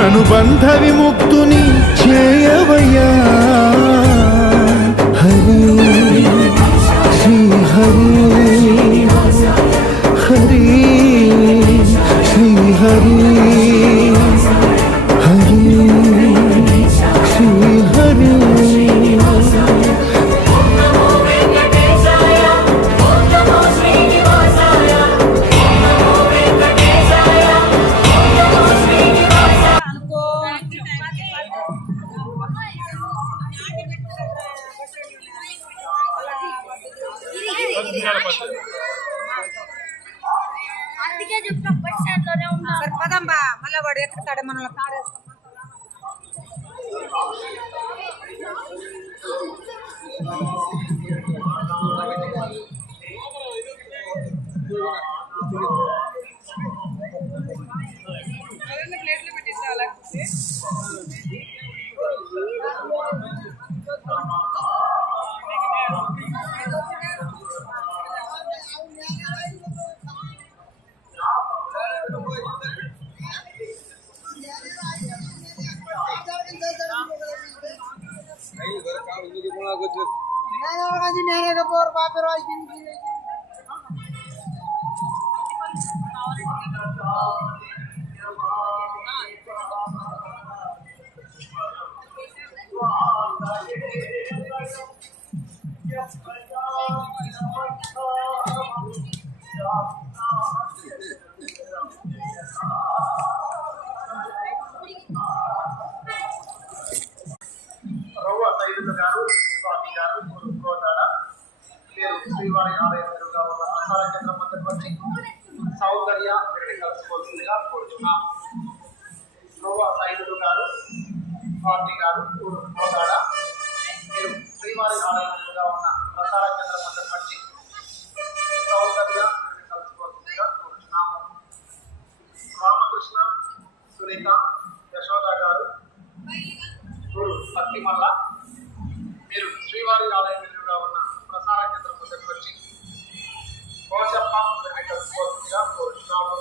నను బంధ విముక్తుని చేయవయ్యా హరి శ్రీ హరి హరి శ్రీ హరి హరి శ్రీ హరి అందుకే చెప్తాం బస్ స్టాండ్ లోనే ఉన్నా సరే పదంబా మళ్ళీ వాడు ఎక్కుతాడు మనల్ని కారేస్తాం ప్లేట్లు పెట్టించాలి గారు స్వామి గారు కోదాడ మీరు శ్రీవారి ఆలయం ఎదురుగా ఉన్న ప్రసార కేంద్రం వద్దకు వచ్చి సౌందర్య మెడికల్ స్కూల్గా కోరుచున్నాం. సైదులు గారు స్వామి గారు కోదాడ మీరు శ్రీవారి ఆలయం ఎదురుగా ఉన్న ప్రసార కేంద్రం వద్దకు వచ్చి సౌందర్య మెడికల్ స్కూల్గా కోరుచున్నాము. రామకృష్ణ సునీత యశోద గారు భక్తిమల్ల మీరు శ్రీవారి ఆలయం ఎదురుగా ఉన్న ప్రసార కేంద్రం వద్దకు వచ్చి కోశప్ప మెడికల్ స్కూల్గా కోరుచున్నాము.